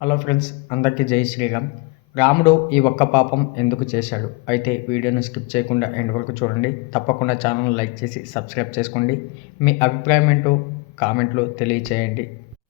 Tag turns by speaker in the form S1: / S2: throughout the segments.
S1: Hello friends అందరికీ జై శ్రీరామ్. రాముడు ఈ ఒక్క పాపం ఎందుకు చేశాడు? అయితే వీడియోను స్కిప్ చేయకుండా ఎండ్ వరకు చూడండి. తప్పకుండా ఛానల్ లైక్ చేసి సబ్స్క్రైబ్ చేసుకోండి. మీ అభిప్రాయం ఏంటో కామెంట్లో తెలియచేయండి.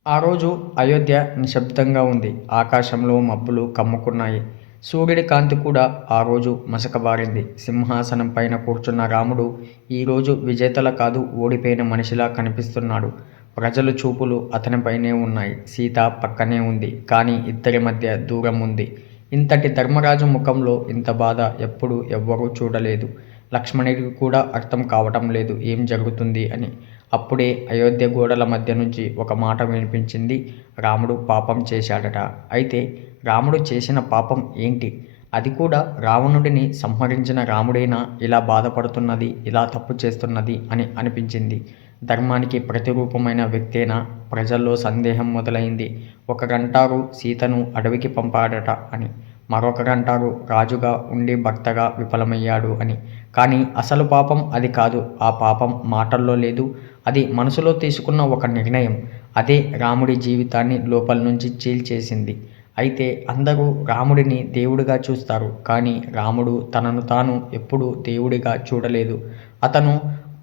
S1: ఆ రోజు అయోధ్య నిశ్శబ్దంగా ఉంది. ఆకాశంలో మబ్బులు కమ్ముకున్నాయి. సూర్యుడి కాంతి కూడా ఆ రోజు మసకబారింది. సింహాసనం పైన కూర్చున్న రాముడు ఈరోజు విజేతల కాదు ఓడిపోయిన మనిషిలా కనిపిస్తున్నాడు. ప్రజల చూపులు అతనిపైనే ఉన్నాయి. సీత పక్కనే ఉంది. కానీ ఇద్దరి మధ్య దూరం ఉంది. ఇంతటి ధర్మరాజు ముఖంలో ఇంత బాధ ఎప్పుడు ఎవ్వరూ చూడలేదు. లక్ష్మణుడికి కూడా అర్థం కావటం లేదు. ఏం జరుగుతుంది అని. అప్పుడే అయోధ్య గోడల మధ్య నుంచి ఒక మాట వినిపించింది. రాముడు పాపం చేశాడట. అయితే రాముడు చేసిన పాపం ఏంటి? అది కూడా రావణుడిని సంహరించిన రాముడైనా? ఇలా బాధపడుతున్నది ఇలా తప్పు చేస్తున్నది అని అనిపించింది. ధర్మానికి ప్రతిరూపమైన వ్యక్తేనా? ప్రజల్లో సందేహం మొదలైంది. ఒకరంటారు సీతను అడవికి పంపాడట అని. మరొకరంటారు రాజుగా ఉండి భర్తగా విఫలమయ్యాడు అని. కానీ అసలు పాపం అది కాదు. ఆ పాపం మాటల్లో లేదు. అది మనసులో తీసుకున్న ఒక నిర్ణయం. అదే రాముడి జీవితాన్ని లోపల నుంచి చీల్చేసింది అయితే అందరూ రాముడిని దేవుడిగా చూస్తారు. కానీ రాముడు తనను తాను ఎప్పుడూ దేవుడిగా చూడలేదు. అతను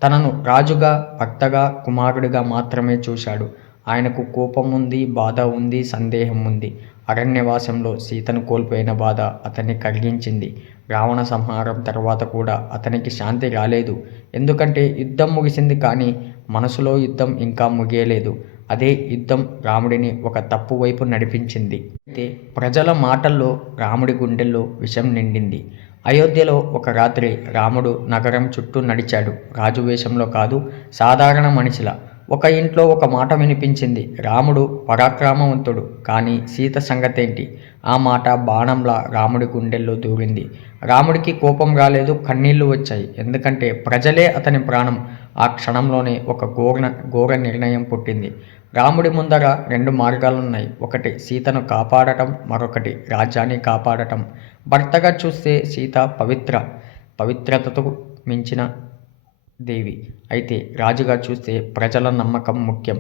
S1: తనను రాజుగా భక్తగా కుమారుడిగా మాత్రమే చూశాడు. ఆయనకు కోపం ఉంది బాధ ఉంది సందేహం ఉంది అరణ్యవాసంలో సీతను కోల్పోయిన బాధ అతన్ని కరిగించింది. రావణ సంహారం తర్వాత కూడా అతనికి శాంతి రాలేదు. ఎందుకంటే యుద్ధం ముగిసింది కానీ మనసులో యుద్ధం ఇంకా ముగియలేదు. అదే యుద్ధం రాముడిని ఒక తప్పు వైపు నడిపించింది. అయితే ప్రజల మాటల్లో రాముడి గుండెల్లో విషం నిండింది. అయోధ్యలో ఒక రాత్రి రాముడు నగరం చుట్టూ నడిచాడు. రాజు వేషంలో కాదు సాధారణ మనిషిలా. ఒక ఇంట్లో ఒక మాట వినిపించింది. రాముడు పరాక్రమవంతుడు. కానీ సీత సంగతేంటి? ఆ మాట బాణంలా రాముడి గుండెల్లో దూరింది. రాముడికి కోపం రాలేదు కన్నీళ్ళు వచ్చాయి. ఎందుకంటే ప్రజలే అతని ప్రాణం. ఆ క్షణంలోనే ఒక ఘోర ఘోర నిర్ణయం పుట్టింది. రాముడి ముందర రెండు మార్గాలున్నాయి. ఒకటి సీతను కాపాడటం మరొకటి రాజ్యాన్ని కాపాడటం. భర్తగా చూస్తే సీత పవిత్ర పవిత్రతకు మించిన దేవి. అయితే రాజుగా చూస్తే ప్రజల నమ్మకం ముఖ్యం.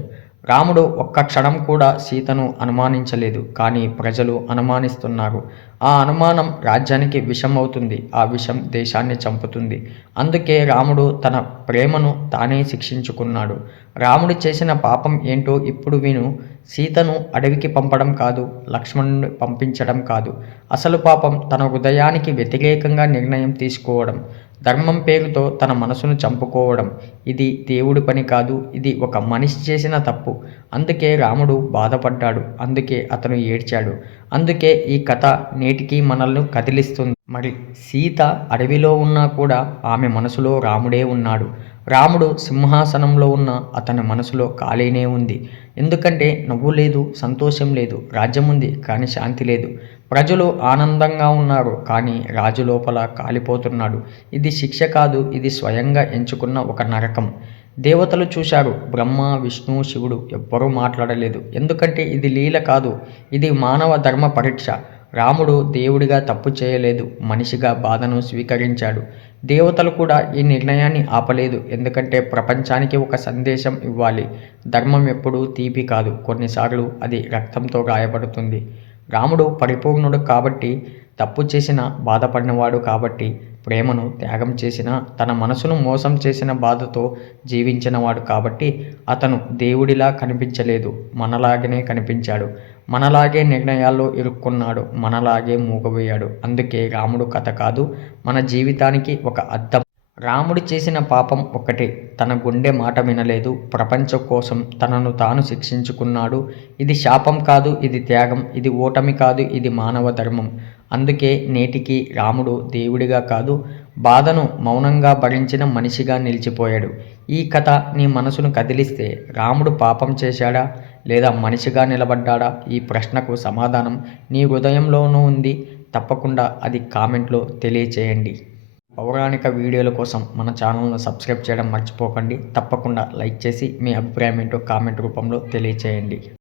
S1: రాముడు ఒక్క క్షణం కూడా సీతను అనుమానించలేదు కానీ ప్రజలు అనుమానిస్తున్నారు. ఆ అనుమానం రాజ్యానికి విషం అవుతుంది ఆ విషం దేశాన్ని చంపుతుంది. అందుకే రాముడు తన ప్రేమను తానే శిక్షించుకున్నాడు. రాముడు చేసిన పాపం ఏంటో ఇప్పుడు విను. సీతను అడవికి పంపడం కాదు లక్ష్మణుని పంపించడం కాదు. అసలు పాపం తన హృదయానికి వ్యతిరేకంగా నిర్ణయం తీసుకోవడం. ధర్మం పేరుతో తన మనసును చంపుకోవడం. ఇది దేవుడి పని కాదు ఇది ఒక మనిషి చేసిన తప్పు. అందుకే రాముడు బాధపడ్డాడు అందుకే అతను ఏడ్చాడు. అందుకే ఈ కథ నేటికి మనల్ని కదిలిస్తుంది. మరి సీత అడవిలో ఉన్నా కూడా ఆమె మనసులో రాముడే ఉన్నాడు. రాముడు సింహాసనంలో ఉన్న అతని మనసులో ఖాళీనే ఉంది. ఎందుకంటే నవ్వు లేదు సంతోషం లేదు రాజ్యం ఉంది కానీ శాంతి లేదు. ప్రజలు ఆనందంగా ఉన్నారు కానీ రాజు లోపల కాలిపోతున్నాడు. ఇది శిక్ష కాదు ఇది స్వయంగా ఎంచుకున్న ఒక నరకం. దేవతలు చూశారు బ్రహ్మ విష్ణు శివుడు ఎవ్వరూ మాట్లాడలేదు. ఎందుకంటే ఇది లీల కాదు ఇది మానవ ధర్మ పరీక్ష. రాముడు దేవుడిగా తప్పు చేయలేదు మనిషిగా బాధను స్వీకరించాడు. దేవతలు కూడా ఈ నిర్ణయాన్ని ఆపలేదు. ఎందుకంటే ప్రపంచానికి ఒక సందేశం ఇవ్వాలి. ధర్మం ఎప్పుడూ తీపి కాదు. కొన్నిసార్లు అది రక్తంతో గాయపడుతుంది. రాముడు పరిపూర్ణుడు కాబట్టి తప్పు చేసిన బాధపడినవాడు కాబట్టి ప్రేమను త్యాగం చేసిన తన మనసును మోసం చేసిన బాధతో జీవించినవాడు కాబట్టి అతను దేవుడిలా కనిపించలేదు. మనలాగనే కనిపించాడు. మనలాగే నిర్ణయాల్లో ఇరుక్కున్నాడు మనలాగే మూగబోయాడు. అందుకే రాముడు కథ కాదు మన జీవితానికి ఒక అర్థం రాముడు చేసిన పాపం ఒకటే తన గుండె మాట వినలేదు ప్రపంచం కోసం తనను తాను శిక్షించుకున్నాడు. ఇది శాపం కాదు ఇది త్యాగం ఇది ఓటమి కాదు ఇది మానవ ధర్మం. అందుకే నేటికి రాముడు దేవుడిగా కాదు బాధను మౌనంగా భరించిన మనిషిగా నిలిచిపోయాడు. ఈ కథ నీ మనసును కదిలిస్తే రాముడు పాపం చేశాడా? లేదా మనిషిగా నిలబడ్డాడా? ఈ ప్రశ్నకు సమాధానం నీ హృదయంలోనూ ఉంది. తప్పకుండా అది కామెంట్లో తెలియచేయండి. పౌరాణిక వీడియోల కోసం మన ఛానల్ను సబ్స్క్రైబ్ చేయడం మర్చిపోకండి. తప్పకుండా లైక్ చేసి మీ అభిప్రాయం ఏంటో కామెంట్ రూపంలో తెలియచేయండి.